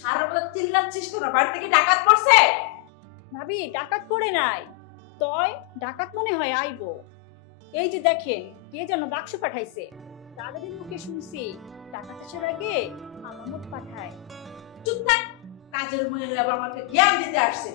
সারা রাত চিল্লাচ্ছিস কেন? বাড়ি থেকে ডাকাত পড়ছে? ভাবি ডাকাত পড়ে নাই, তয় ডাকাত মনে হয় আইবো। এই যে দেখেন কে যেন বাক্স পাঠাইছে, দাদাদের মুখে শুনছি ডাকাত আসার আগে আলামত পাঠায়। চুপ থাক, কাজের মহিলা আবার আমাকে জ্ঞান দিতে আসছে।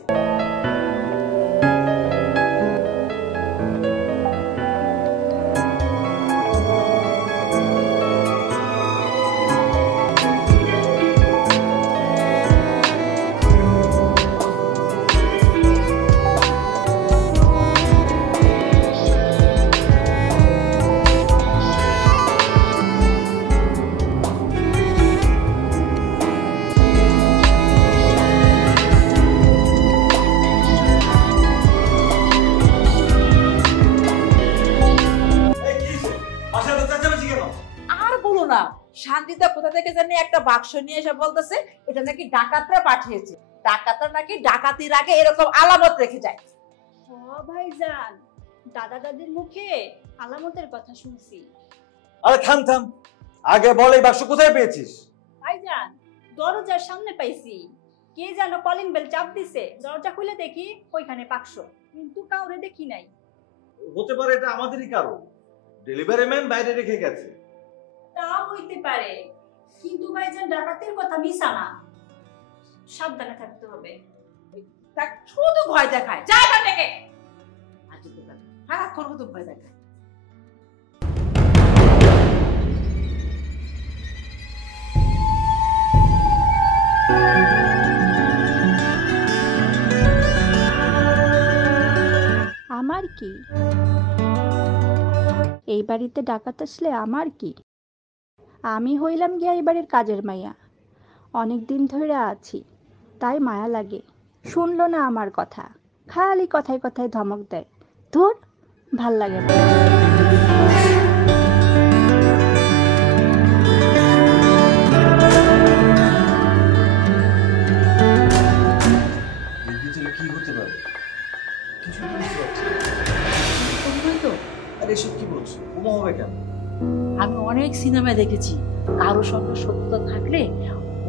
শান্তিতে কোথা থেকে জানি একটা বাক্স নিয়ে এসে বলতেছে এটা নাকি ডাকাতরা পাঠিয়েছে। ডাকাতরা নাকি ডাকাতির আগে এরকম আলামত রেখে যায়। ও ভাইজান, দাদা দাদির মুখে আলামতের কথা শুনছি। আরে থাম থাম, আগে বল এই বাক্স কোথায় পেয়েছিস? ভাইজান দরজার সামনে পাইছি, কে যেন কলিং বেল চাপ দিছে, দরজা খুলে দেখি ওইখানে বাক্স, কিন্তু কাউরে দেখি নাই। হতে পারে এটা আমাদেরই কারো, ডেলিভারি ম্যান বাইরে রেখে গেছে। তা হইতে পারে, কিন্তু ভাইজান ডাকাতের কথা মিছা না, সাবধানে থাকতে হবে। তাক শুধু ভয় দেখায়, যা এখান থেকে। আজকে তো সারাক্ষণ শুধু ভয় দেখায়। আমার কি এই বাড়িতে ডাকাত আসলে আমার কি? আমি হইলাম গিয়া এই বাড়ির কাজের মাইয়া, অনেক দিন ধরে আছি, তাই মায়া লাগে। শুনলো না আমার কথা, খালি কথায় কথায় ধমক দেয়। ধুর, ভাল লাগে না। কি হতে পারে? কিছু বুঝতে পারছি তো আর এসব কি বলছো? বোমা হবে কেন? আমি অনেক সিনেমায় দেখেছি, কারো সঙ্গে সত্যতা থাকলে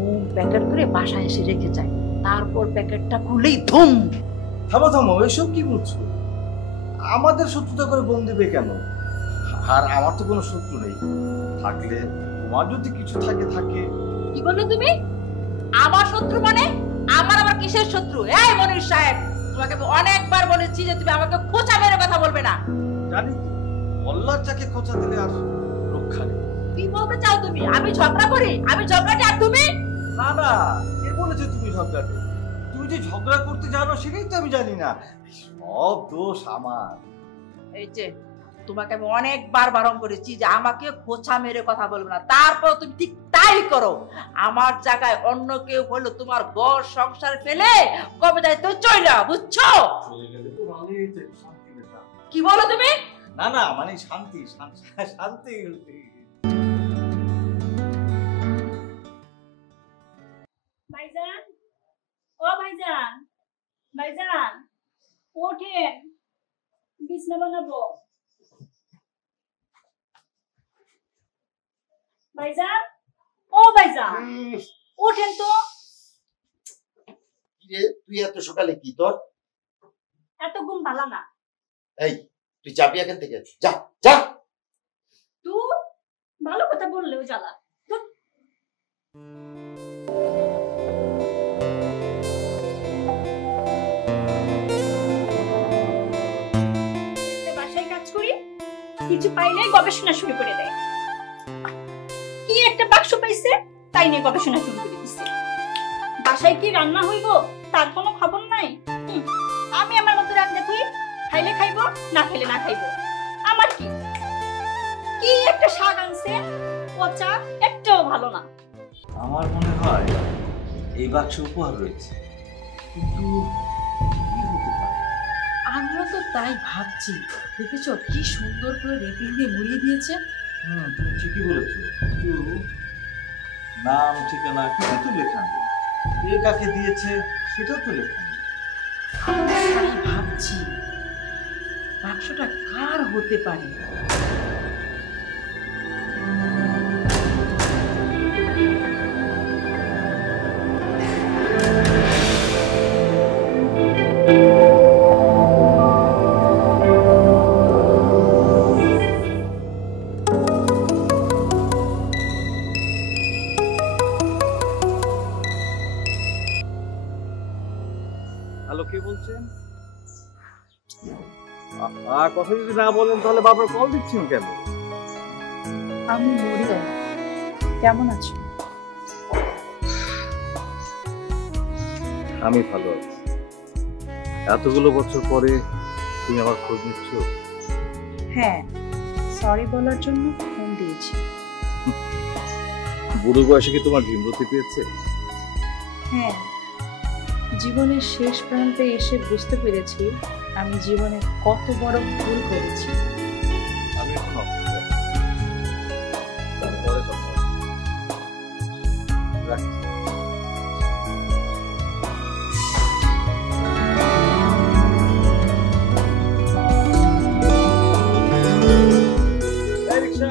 ও প্যাকেট করে বাসায় এসে রেখে যায়, তারপর প্যাকেটটা খুলেই ধুম। থামো থামো, এসব কি বলছো? আমাদের শত্রুতা করে বোম দেবে কেন? আর আমার তো কোনো শত্রু নেই, থাকলে তোমার যদি কিছু থাকে। কি বললে তুমি? আমার শত্রু মানে? আমার আবার কিসের শত্রু? এই মনির সাহেব, তোমাকে অনেকবার বলেছি যে তুমি আমাকে খোঁচা মেরে কথা বলবে না। জানি তো, অল্লাহর যাকে খোঁচা দিলে আর রক্ষা নেই। কি বলতে চাও তুমি? আমি ঝগড়া করি? আমি ঝগড়াটি আর তুমি? না না, কে বলেছে তুমি ঝগড়াটে? তুমি যে ঝগড়া করতে জানো সেটাই তো আমি জানি না। সব দোষ আমার। এই যে তোমাকে আমি অনেকবার বারণ করেছি যে আমাকে খোঁচা মেরে কথা বলবে না, তারপর তুমি ঠিক তাই করো। আমার জায়গায় অন্য কেউ হলো তোমার ঘর সংসার ফেলে কবে যাই তো চইলা, বুঝছো? কি বলো তুমি? না না, মানে শান্তি শান্তি। ভাইজান, ও ভাইজান, ভাইজান ওঠেন, বিছনা বানাবো। ভাইজান, ও ভাইজান ওঠেন তো। তুই এত সকালে কি তোর? এত ঘুম ভালো না। এই তুই যাবি এখান থেকে, যা যা। তুই ভালো কথা বললেও জ্বালা। বাসায় কাজ করি, কিছু পাইলে গবেষণা শুরু করে দেয়। কি একটা বাক্স পাইছে, তাই নিয়ে গবেষণা শুরু করে দিচ্ছে। বাসায় কি রান্না হইব তার কোনো খবর নাই। আমি আমার মতো রান্না করি, খাইলে খাইবো, না খাইলে না খাইবো, আমার কি। কি একটা শাক আনছে, পচা, একটাও ভালো না। আমার মনে হয় এই বাক্সে উপহার রয়েছে, কিন্তু কি হতে পারে? আমিও তো তাই ভাবছি। দেখেছো কি সুন্দর করে রেপিং দিয়ে মুড়িয়ে দিয়েছে। তুমি ঠিকই বলেছো, কিন্তু নাম ঠিকানা কিছু তো লেখা নেই, কে কাকে দিয়েছে সেটাও তো লেখা নেই। তাই ভাবছি বাক্সটা কার হতে পারে। কে বলছেন? কথা যদি না বলেন তাহলে বারবার কল দিচ্ছেন কেন? আমি মরিয়ম, কেমন আছো? আমি ভালো আছি। এতগুলো বছর পরে তুমি আমার খোঁজ নিচ্ছ? হ্যাঁ, সরি বলার জন্য ফোন দিয়েছি। বুড়ো বয়সে কি তোমার ভীমরতি পেয়েছে? হ্যাঁ, জীবনের শেষ প্রান্তে এসে বুঝতে পেরেছি আমি জীবনে কত বড় ভুল করেছি। আমি এখন অফিসে আছি। পরে কথা হবে। রাখছি। এই রিকশা।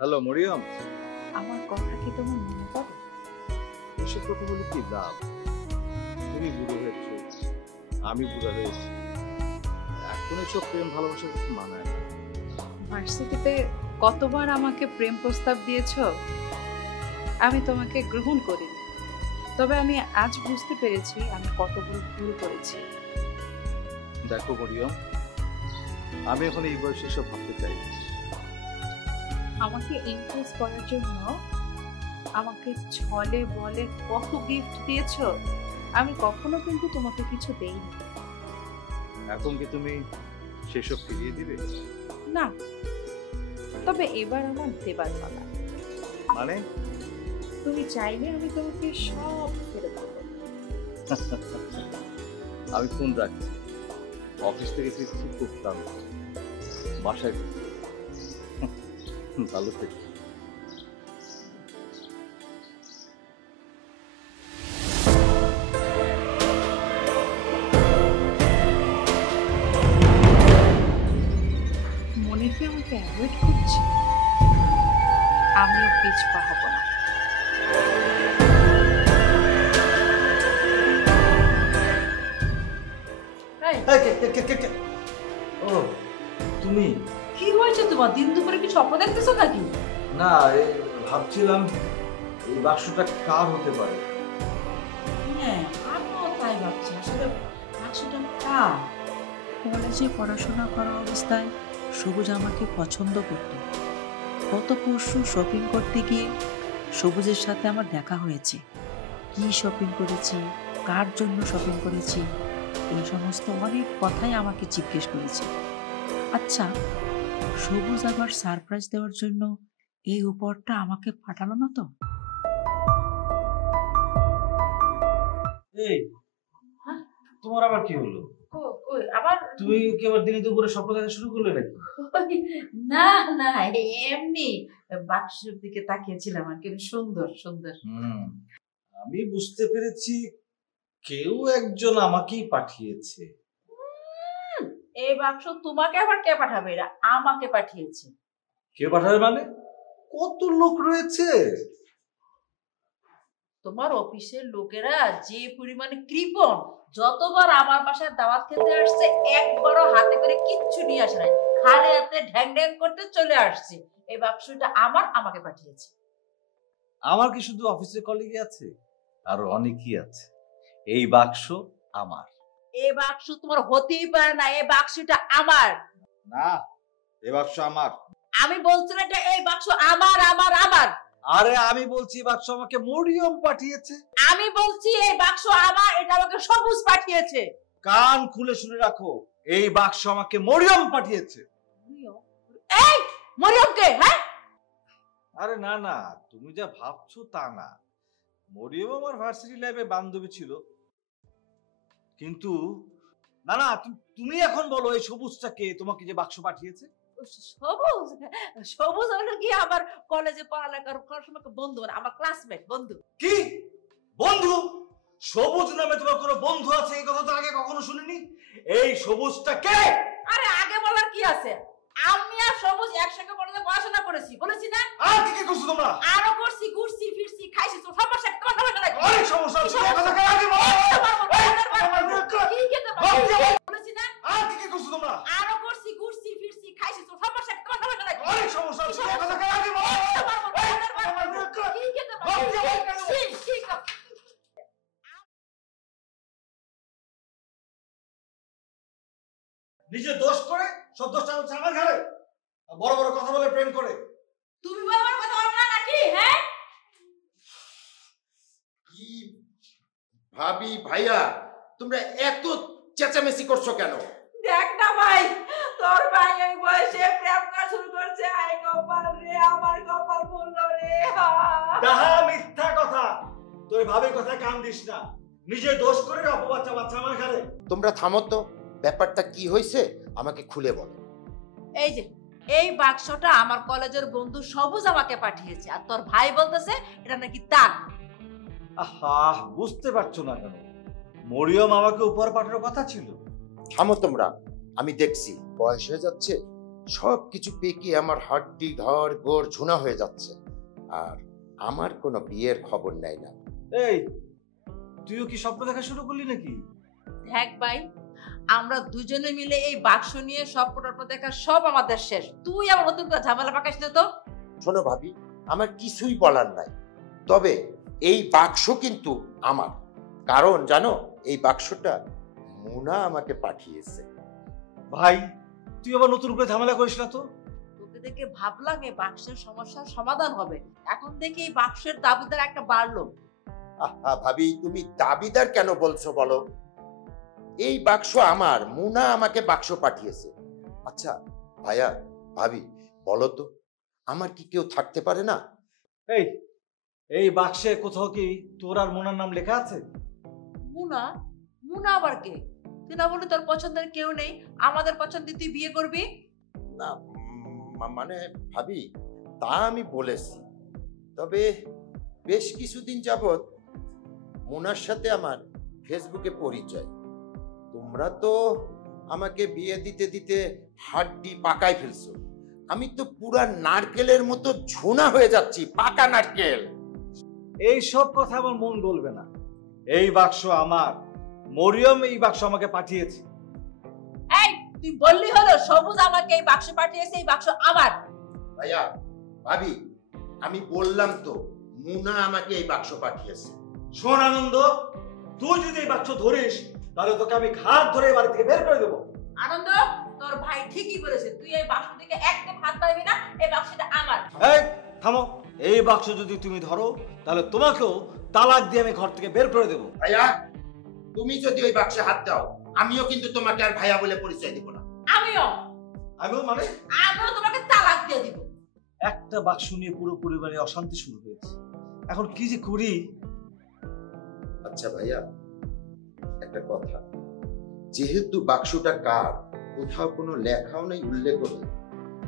হ্যালো মরিয়ম, আমার কথা কি তোমার মনে পড়ে? এসব কথা বলে কি লাভ? তুমি বুড়ো হয়েছো, আমি বুড়া হয়েছি। এখন এসব প্রেম ভালোবাসার কিছু মানায় না। ভার্সিটিতে কতবার আমাকে প্রেম প্রস্তাব দিয়েছো, আমি তোমাকে গ্রহণ করিনি। তবে আমি আজ বুঝতে পেরেছি আমি কত বড় ভুল করেছি। দেখো মরিয়ম, আমি এখন এই বয়সে এসব ভাবতে চাই না। আমাকে ইমপ্রেস করার জন্য আমাকে ছলে বলে কত গিফট দিয়েছো, আমি কখনো কিন্তু তোমাকে কিছু দেইনি। এখন কি তুমি সেসব ফিরিয়ে দিবে? না, তবে এবার আমার দেবার পালা। মানে? তুমি চাইলে আমি তোমাকে সব ফেরত দেবো। আমি ফোন রাখছি, অফিস থেকে ফিরছি খুব ক্লান্ত, বাসায় ফিরছি। ভালো থেকে। মনে কি আমাকে অ্যাভয়েড করছে? আমিও পিছপা হব না। ও তুমি? কি হয়েছে তোমার? দিন দুপুরে কি স্বপ্ন দেখতেছো নাকি? না, ভাবছিলাম এই বাক্সটা কার হতে পারে। হ্যাঁ, আমিও তাই ভাবছি। আসলে বাক্সটা কার? কলেজে পড়াশোনা করা অবস্থায় সবুজ আমাকে পছন্দ করত। গত পরশু শপিং করতে গিয়ে সবুজের সাথে আমার দেখা হয়েছে। কি শপিং করেছি, কার জন্য শপিং করেছি, এই সমস্ত অনেক কথাই আমাকে জিজ্ঞেস করেছে। আচ্ছা, সবুজ আবার সারপ্রাইজ দেওয়ার জন্য এই উপহারটা আমাকে পাঠালো না তো? এই তোমার আবার কি হলো? আবার তুমি কি আবার দিনে দুপুরে স্বপ্ন দেখা শুরু করলে নাকি? না না, এমনি বাক্সের দিকে তাকিয়েছিলাম আর কি। সুন্দর সুন্দর। আমি বুঝতে পেরেছি কেউ একজন আমাকেই পাঠিয়েছে। এই বাক্স তোমাকে আবার কে পাঠাবে? এরা আমাকে পাঠিয়েছে। কে পাঠাবে মানে? কত লোক রয়েছে। তোমার অফিসের লোকেরা যে পরিমাণে কৃপণ, যতবার আমার বাসায় দাওয়াত খেতে আসছে একবারও হাতে করে কিচ্ছু নিয়ে আসে নাই, খালি হাতে ঢ্যাং ঢ্যাং করতে চলে আসছে। এই বাক্সটা আমাকে পাঠিয়েছে। আমার কি শুধু অফিসের কলিগই আছে? আরো অনেকেই আছে। এই বাক্স আমার। এই বাক্স তোমার হতেই পারে না। এই বাক্সটা আমার না, এই বাক্স আমার। আমি বলছি না যে এই বাক্স আমার আমার আমার। আরে আমি বলছি বাক্স আমাকে মরিয়ম পাঠিয়েছে। আমি বলছি এই বাক্স আমার, এটা আমাকে সবুজ পাঠিয়েছে। কান খুলে শুনে রাখো, এই বাক্স আমাকে মরিয়ম পাঠিয়েছে। এই মরিয়ম কে? হ্যাঁ, আরে না না, তুমি যা ভাবছো তা না। মরিয়ম আমার ভার্সিটি লাইফে বান্ধবী ছিল, কিন্তু না না, তুমি এখন বলো এই সবুজটা কে তোমাকে যে বাক্স পাঠিয়েছে? সবুজ? সবুজ হলো কি আমার কলেজে পড়ালেখার সময় বন্ধু, মানে আমার ক্লাসমেট বন্ধু। কি বন্ধু? সবুজ নামে তোমার কোনো বন্ধু আছে? এই কথা তো আগে কখনো শুনিনি। এই সবুজটা কে? আরে আগে বলার কি আছে? আমি আর সবুজ একসঙ্গে কলেজে পড়াশোনা করেছি, বলেছি না? আর কি কি করছো তোমরা? কি সমস্যা? তুমি এই কথা কেন আগে বলো? কি খেতে পারো? নিজে দোষ করে সব দোষটা হচ্ছে আমার ঘরে, বড় বড় কথা বলে প্রেম করে। তুমি আমার কথা বলবে না নাকি? হ্যাঁ, কি ভাবি ভাইয়া, তোমরা এত চেঁচামেচি করছো কেন? দেখ না ভাই, তোর ভাই এই বয়সে প্রেম করা শুরু করছে। আই কপাল রে, আমার কপাল বললো রে। তাহা মিথ্যা কথা। তোর ভাবের কথা কান দিস না। নিজে দোষ করে অপবাচ্চা বাচ্চা আমার ঘরে। তোমরা থামো তো, ব্যাপারটা কি হয়েছে আমাকে খুলে বলো। এই যে এই বাক্সটা আমার কলেজের বন্ধু সবুজ আমাকে পাঠিয়েছে, আর তোর ভাই বলতেছে এটা নাকি তার। আহা, বুঝতে পারছো না কেন? মরিয়ম আমাকে উপহার পাঠানোর কথা ছিল। থামো তোমরা, আমি দেখছি বয়স হয়ে যাচ্ছে, সব কিছু পেকে আমার হাড্ডি ঘর গোড় ঝুনা হয়ে যাচ্ছে, আর আমার কোনো বিয়ের খবর নেই না। এই, তুইও কি স্বপ্ন দেখা শুরু করলি নাকি? দেখ ভাই, আমরা দুজনে মিলে এই বাক্স নিয়ে সব প্রকল্প দেখা সব আমাদের শেষ। তুই আবার নতুন করে ঝামেলা পাকাস না তো। শোনো ভাবি, আমার কিছুই বলার নাই, তবে এই বাক্স কিন্তু আমার। কারণ জানো, এই বাক্সটা মুনা আমাকে পাঠিয়েছে। ভাই, তুই আবার নতুন করে ঝামেলা করিস না তো। তোকে দেখে ভাবলাম এই বাক্সের সমস্যার সমাধান হবে, এখন দেখি এই বাক্সের দাবিদার একটা বাড়লো। আহা ভাবি, তুমি দাবিদার কেন বলছো বলো? এই বাক্স আমার, মুনা আমাকে বাক্স পাঠিয়েছে। আচ্ছা ভাইয়া ভাবি, বলো তো, আমার কি কেউ থাকতে পারে না? এই বাক্সে কোথাও কি তোর আর মোনার নাম লেখা আছে? মুনা? মুনা আবার কে? তুই না বলি তোর পছন্দের কেউ নেই, আমাদের পছন্দ তুই বিয়ে করবি? না মানে ভাবি, তা আমি বলেছি, তবে বেশ কিছুদিন যাবৎ মুনার সাথে আমার ফেসবুকে পরিচয়। তোমরা তো আমাকে বিয়ে দিতে দিতে হাড্ডি পাকায় ফেলছো, আমি তো পুরা নারকেলের মতো ঝুনা হয়ে যাচ্ছি, পাকা নারকেল। এই সব কথা আমার মন বলবে না। এই বাক্স আমার, মরিয়ম এই বাক্স আমাকে পাঠিয়েছে। এই, তুই বললি হলো সবুজ আমাকে এই বাক্স পাঠিয়েছে, এই বাক্স আমার। ভাইয়া ভাবি, আমি বললাম তো, মুনা আমাকে এই বাক্স পাঠিয়েছে। শোন আনন্দ, তুই যদি এই বাক্স ধরিস তাহলে তোকে আমি ঘাট ধরে বাড়ি থেকে বের করে দেবো। আনন্দ, তোর ভাই ঠিকই বলেছে, তুই এই বাক্স থেকে একদম হাত পাবি না, এই বাক্সটা আমার। এই থামো, এই বাক্স যদি তুমি ধরো তাহলে তোমাকেও তালাক দিয়ে আমি ঘর থেকে বের করে দেবো। ভাইয়া, তুমি যদি ওই বাক্সে হাত দাও, আমিও কিন্তু তোমাকে আর ভাইয়া বলে পরিচয় দিব না। আমিও মানে আমিও তোমাকে তালাক দিয়ে দিব। একটা বাক্স নিয়ে পুরো পরিবারে অশান্তি শুরু হয়েছে, এখন কি যে করি। আচ্ছা ভাইয়া, একটা কথা, যেহেতু বাক্সটা কার, কোথাও কোনো লেখাও নেই, উল্লেখ নেই,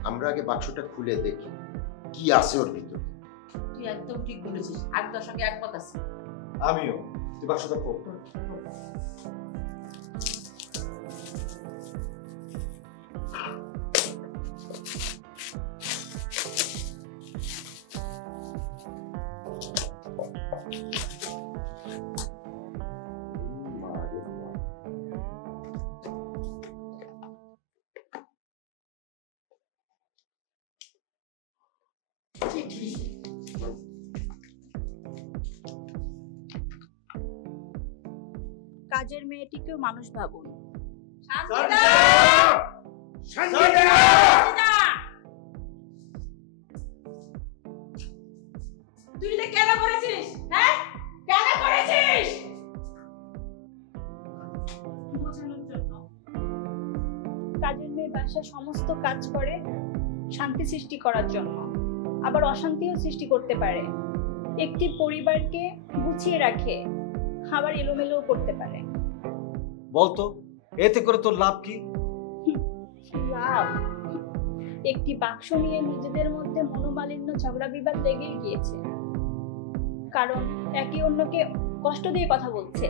আমরা আগে বাক্সটা খুলে দেখি কি আছে ওর ভিতরে। তুই একদম ঠিক বলেছিস, আমি তোর সঙ্গে একমত আছি। আমিও। তুই বাক্সটা খোল। কাজের মেয়েটিকেও মানুষ ভাবুন। তুই এটা কেন করেছিস? হ্যাঁ, কেন করেছিস? বোঝানোর জন্য। কাজের মেয়ে বাসায় সমস্ত কাজ করে শান্তি সৃষ্টি করার জন্য, আবার অশান্তিও সৃষ্টি করতে পারে। একটি পরিবারকে গুছিয়ে রাখে, আবার এলোমেলোও করতে পারে। বলতো, এতে করে তোর লাভ কি? লাভ? একটি বাক্স নিয়ে নিজেদের মধ্যে মনোমালিন্য, ঝগড়া বিবাদ লেগেই গিয়েছে, কারণ একে অন্যকে কষ্ট দিয়ে কথা বলছে।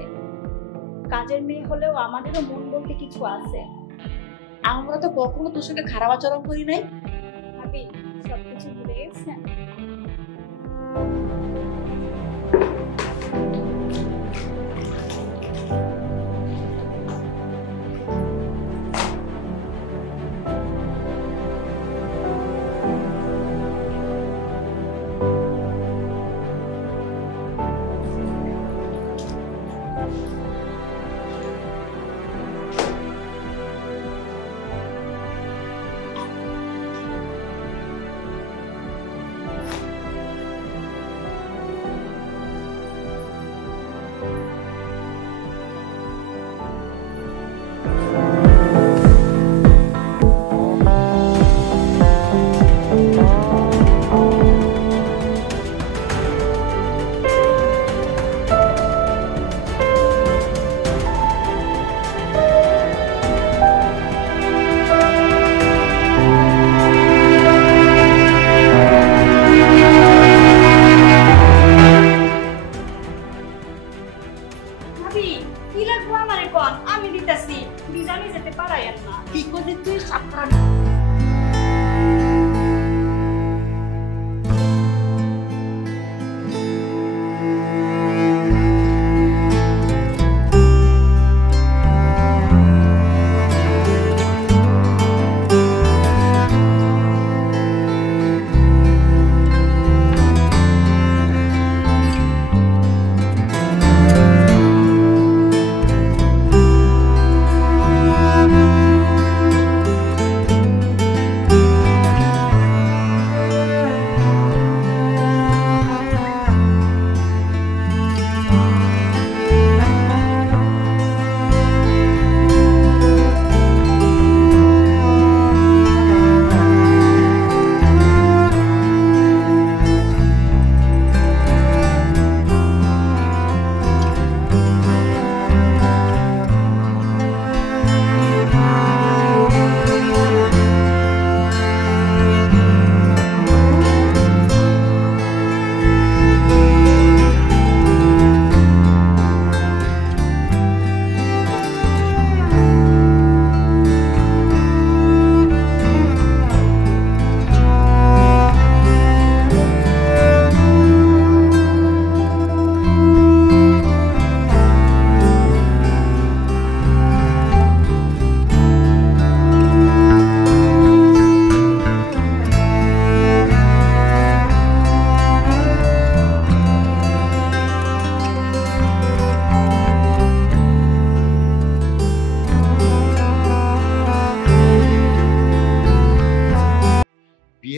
কাজের মেয়ে হলেও আমাদেরও মন বলতে কিছু আছে। আমরা তো কখনো তোর সঙ্গে খারাপ আচরণ করি নাই। ভাবি, সবকিছু ভুলে গেছেন?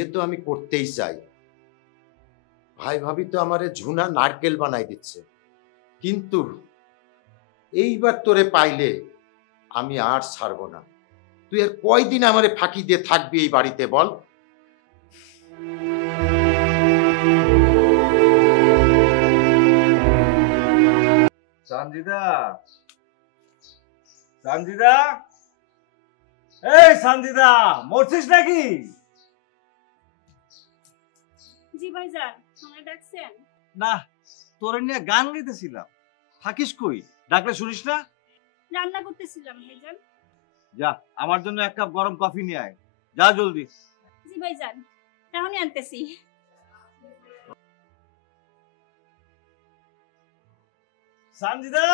বিয়ে তো আমি করতেই চাই। ভাই ভাবি তো আমারে ঝুনা নারকেল বানাই দিচ্ছে, কিন্তু এইবার তোরে পাইলে আমি আর ছাড়বো না। তুই আর কয়দিন আমারে ফাঁকি দিয়ে থাকবি এই বাড়িতে বল? সানজিদা, সানজিদা, এই সানজিদা, মরছিস নাকি? জি ভাইজান, আমায় ডাকছেন? না, তোরে নিয়ে গান গাইতেছিলাম। থাকিস কই? ডাকলে শুনিস না? রান্না করতেছিলাম ভাইজান। যা, আমার জন্য এক কাপ গরম কফি নিয়ে আয়, যা জলদি। জি ভাইজান, এখনই আনতেছি। সানজিদা,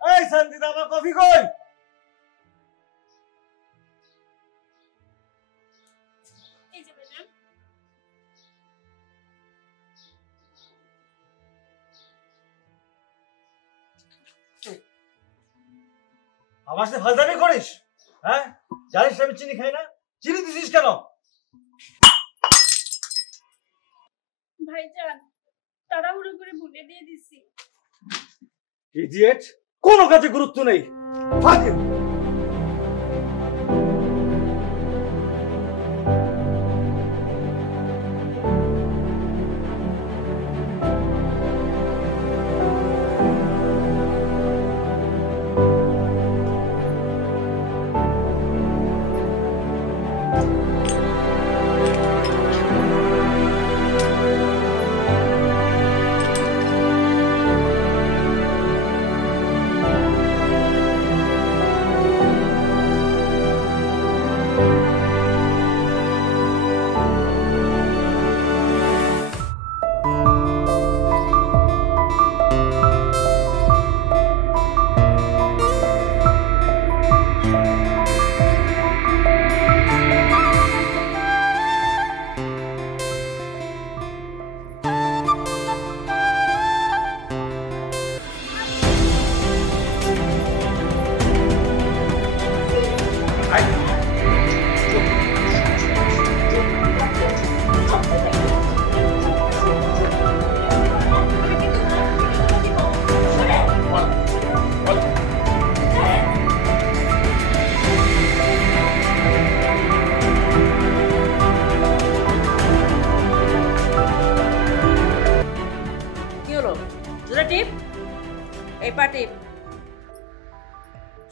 এই সানজিদা, আমার কফি কই? এই যে ভাইজান। আমার সাথে ফাজলামি করিস? হ্যাঁ, জানিস আমি চিনি খাই না? চিনি দিছিস কেন? ভাইজান, তাড়াহুড়ো করে ভুলে দিয়ে দিছি। ইডিয়েট, কোনো কাজে গুরুত্ব নেই। ফাজিল।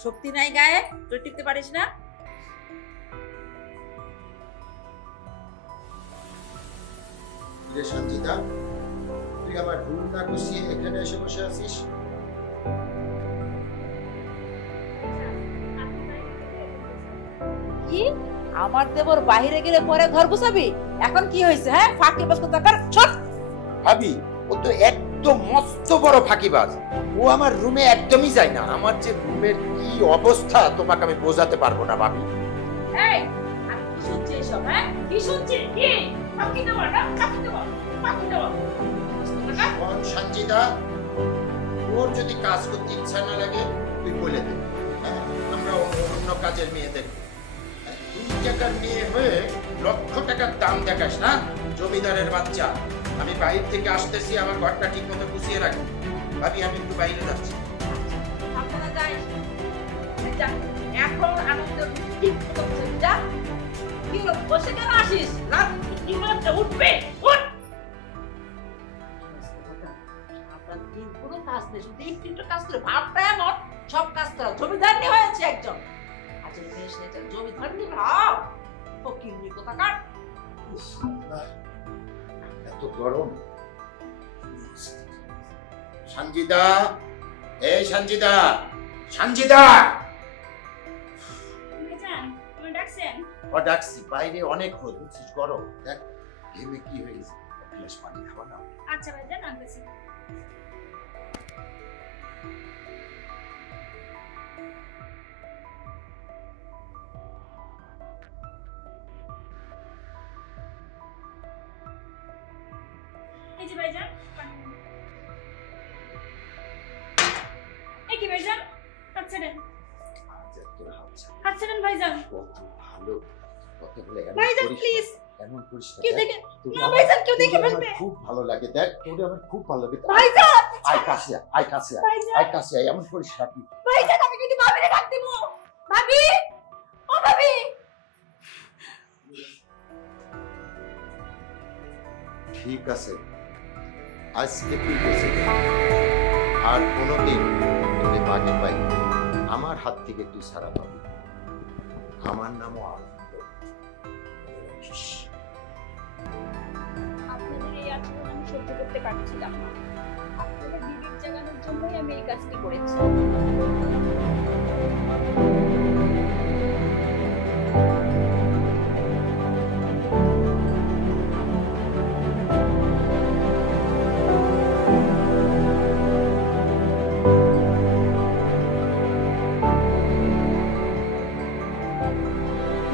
শক্তি নাই গায়ে, তুই টিপতে পারিস না? রে সঞ্জিতা, তুই আমার রুম না গুছিয়ে এখানে এসে বসে আছিস? কি আমার দেবর বাইরে গেলে পরে ঘর গুছাবি? এখন কি হয়েছে? হ্যাঁ, ফাঁকি বাজ করতে কর, ছোট ভাবি, ও তো একদম মস্ত বড় ফাঁকিবাজ। ও আমার রুমে একদমই যায় না। আমার যে রুমের কি অবস্থা তোমাকে আমি বোঝাতে পারবো না ভাবি। এই আমি কি শুনছি এসব? হ্যাঁ, কি শুনছি? কি ফাঁকি দেবো না? ফাঁকি দেবো, ফাঁকি দেবো। শোন সঞ্জিতা, ওর যদি কাজ করতে ইচ্ছা না লাগে তুই বলে দে, হ্যাঁ, আমরা অন্য কাজের মেয়ে দেখবো। 2 টাকার মেয়ে হয়ে লক্ষ টাকার দাম দেখাস না, জমিদারের বাচ্চা। আমি বাইরে থেকে আসতেছি, আমার ঘরটা ঠিক মতো গুছিয়ে রাখি। ভাবি, আমি একটু বাইরে যাচ্ছি। আপনারা যাই, যা, এখন আনন্দ ঠিক মতো বসে যা। কি হলো, বসে কেন আসিস? রাত কি মতো উঠবে, উঠ। আপনার দিন কোনো কাজ নেই, শুধু একটু কাজ করে ভাবটা এমন সব কাজ করা। জমিদার নিয়ে হয়েছে একজন। আচ্ছা বেশ, জমিদার নিয়ে ভাব ফকির নিয়ে কথা কাট। এত গরম। সঞ্জিতা, এই সঞ্জিতা, সঞ্জিতা! ভাইজান, তুমি ডাকছেন? ও ডাকছি, বাইরে অনেক রোদ, বুঝছিস, গরম। দেখ ঘেমে কি হয়ে গেছে। এক গ্লাস পানি খাওয়া না? আচ্ছা ভাইজান, আনতেছি। এই যে ভাইজান, পানি। এই কি ভাইজান? হাত ছেড়েন, আজ এত হাত ছাড়া। হাত ছেড়েন ভাইজান। কত ভালো, কত ভালো। ভাইজান প্লিজ, এমন করিস না, কেউ দেখ, দেখে তোকে না আমার- ভাইজান, কেউ তোকে দেখে আমার ফেলবে। খুব ভালো লাগে, দেখ তোকে আমার খুব ভালো লাগে। ভাইজান আয় কাছে আয়, আয় কাছে আয়, ভাইজান আয় কাছে আয়, এমন করিস না তুই। ভাইজান আমি কিন্তু ভাবিরে ডাক দিব। ভাবি, ও ভাবি। ঠিক আছে, আজকে তুই বেঁচে যা। আর কোনোদিন তোকে বাগে পাই আমার হাত থেকে তুই ছাড়া পাবি। আমার নামও আনন্দ। আপনাদের এই আচরণ আমি সহ্য করতে পারছিলাম না। আপনাদের বিবেক জাগানোর জন্যই আমি এই কাজটি করেছি।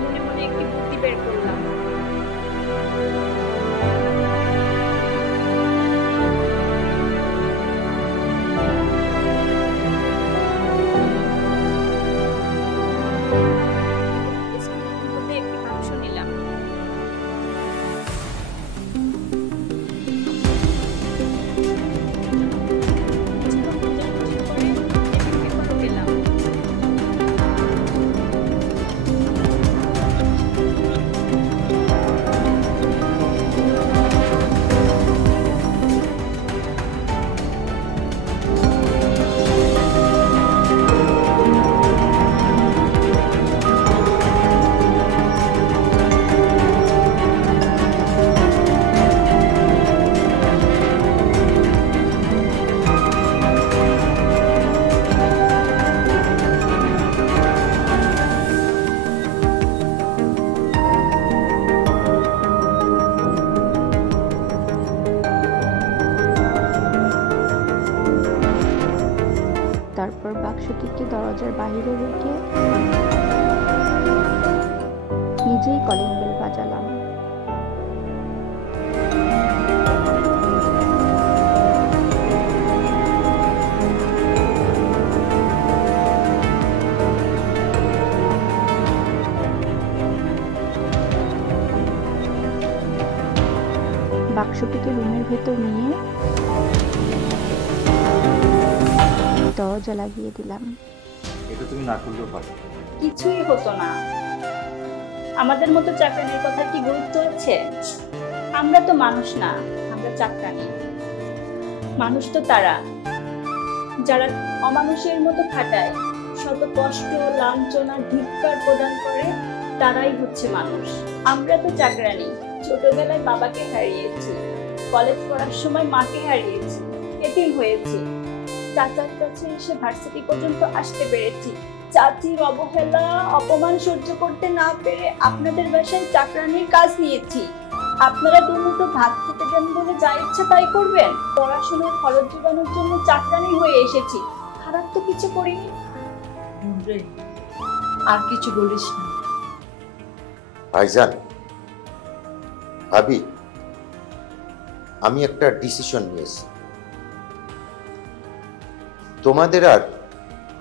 মনে মনে একটি বুদ্ধি বের করলাম। একটি বাক্স নিলাম। পেলাম। তারপর বাক্সটিকে দরজার বাইরে রেখে নিজেই কলিং বেল বাজালাম। বাক্সটিকে রুমের ভেতর নিয়ে দরজা লাগিয়ে দিলাম। এটা তুমি না করলেও পারো। কিছুই হতো না। আমাদের মতো চাকরানির কথা কি গুরুত্ব আছে? আমরা তো মানুষ না, আমরা চাকরানি। মানুষ তো তারা যারা অমানুষের মতো খাটায়, শত কষ্ট, লাঞ্ছনা, ধিক্কার প্রদান করে, তারাই হচ্ছে মানুষ। আমরা তো চাকরানি। ছোটবেলায় বাবাকে হারিয়েছি, কলেজ পড়ার সময় মাকে হারিয়েছি, এতিম হয়েছি। চাচার কাছে এসে ভার্সিটি পর্যন্ত আসতে পেরেছি। চাচির অবহেলা, অপমান সহ্য করতে না পেরে আপনাদের বাসায় চাকরানির কাজ নিয়েছি। আপনারা দুমুঠো ভাত খেতে দেন বলে যা ইচ্ছা তাই করবেন। পড়াশোনার খরচ জোগানোর জন্য চাকরানি হয়ে এসেছি। খারাপ তো কিছু করিনি। আর কিছু বলিস না। ভাইজান, ভাবি, আমি একটা ডিসিশন নিয়েছি। তোমাদের আর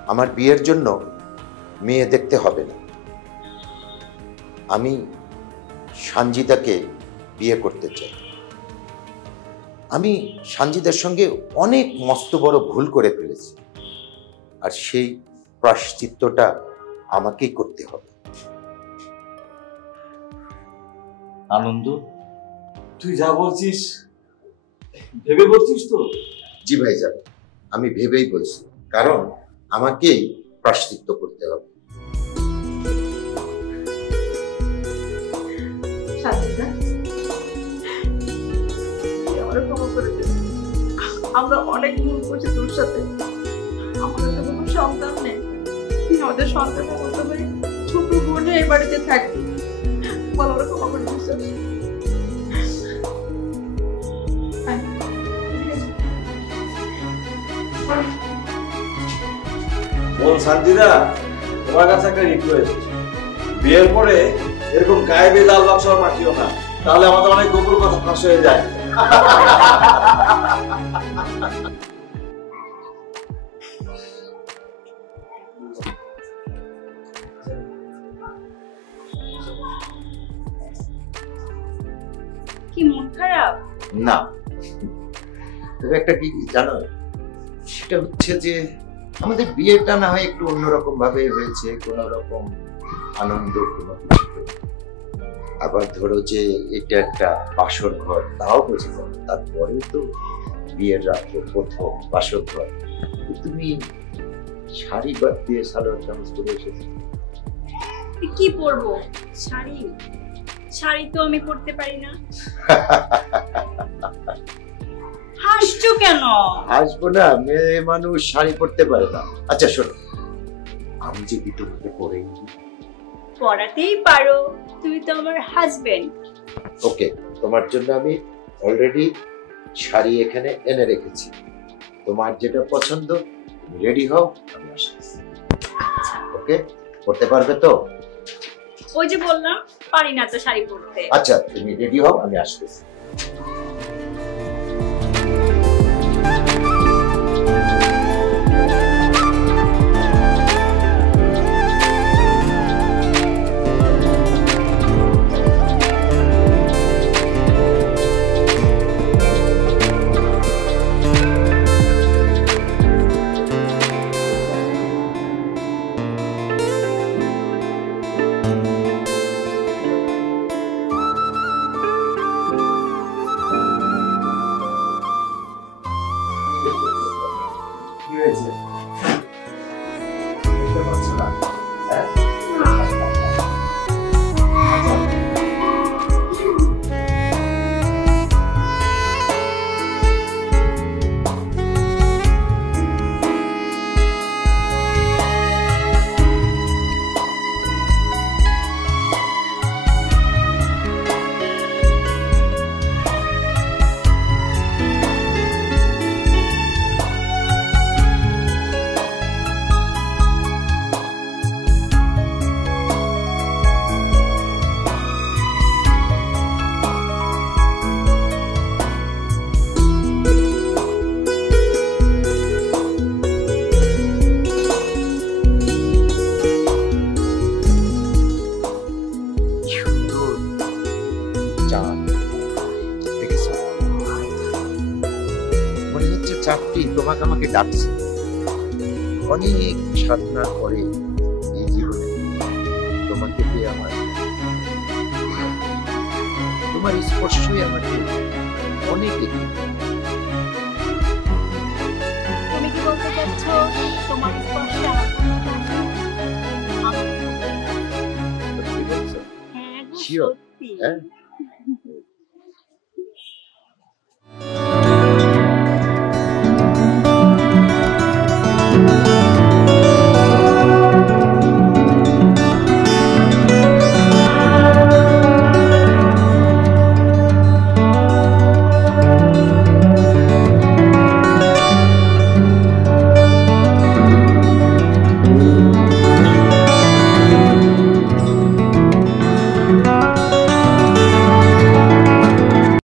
আমার বিয়ের জন্য মেয়ে দেখতে হবে না। আমি সানজিদাকে বিয়ে করতে চাই। আমি সানজিদার সঙ্গে অনেক মস্ত বড় ভুল করে ফেলেছি, আর সেই প্রায়শ্চিত্তটা আমাকেই করতে হবে। আনন্দ, তুই যা বলছিস ভেবে বলছিস তো? জি ভাইজান, আমি ভেবেই বলছি, কারণ আমাকেই প্রায়শ্চিত্ত করতে হবে। সাজিদা, তুই আমারে ক্ষমা করে দে। আমরা অনেক ভুল করছি তোর সাথে। আমাদের তো কোনো সন্তান নেই। তুই আমাদের সন্তানের মতো করে ছোট বোন এই বাড়িতে থাকবি। বল, আমরা ক্ষমা করে দিস। বল সানজিদা, তোমার কাছে একটা রিকোয়েস্ট। বিয়ের পরে এরকম গায়ে বেয়ে লাল বাক্স আর পাঠিও না, তাহলে আমাদের অনেক গোপন কথা ফাঁস হয়ে যায়। কি মন খারাপ? না, তবে একটা কি জানো, সেটা হচ্ছে যে আমাদের বিয়েটা না হয় একটু অন্যরকম ভাবে হয়েছে, কোন রকম আনন্দ কোনো কিছু। আবার ধরো যে এটা একটা বাসর ঘর, তাও বুঝে যাবে, তারপরে তো বিয়ের রাত্রে প্রথম বাসর ঘর। তুমি শাড়ি বাদ দিয়ে সালোয়ার কামিজ পরে এসেছো। কি পরবো? শাড়ি? শাড়ি তো আমি পরতে পারি না। হাসছো কেন? আসবো না, মেয়ে মানুষ শাড়ি পরতে পারে না। আচ্ছা শোনো, আমি যে তোমাকে পরে পরাতেই পারো, তুমি তো আমার হাজবেন্ড। ওকে, তোমার জন্য আমি অলরেডি শাড়ি এখানে এনে রেখেছি। তোমার যেটা পছন্দ তুমি রেডি হও, আমি আসতেছি। ওকে, পড়তে পারবে তো? ওই যে বললাম পারি না তো শাড়ি পরতে। আচ্ছা তুমি রেডি হও, আমি আসতেছি। কি হয়েছে? দেখতে পাচ্ছ না? হ্যাঁ? চাকরি তোমাকে আমাকে ডাকছে। অনেক সাধনার পরে এই জীবনে তোমাকে পেয়ে আমার, তোমার স্পর্শই আমাকে অনেক এগিয়ে। তুমি কি বলতে চাচ্ছ তোমার স্পর্শে আমার সত্যি বলছো? হ্যাঁ, Sure. সত্যি। হ্যাঁ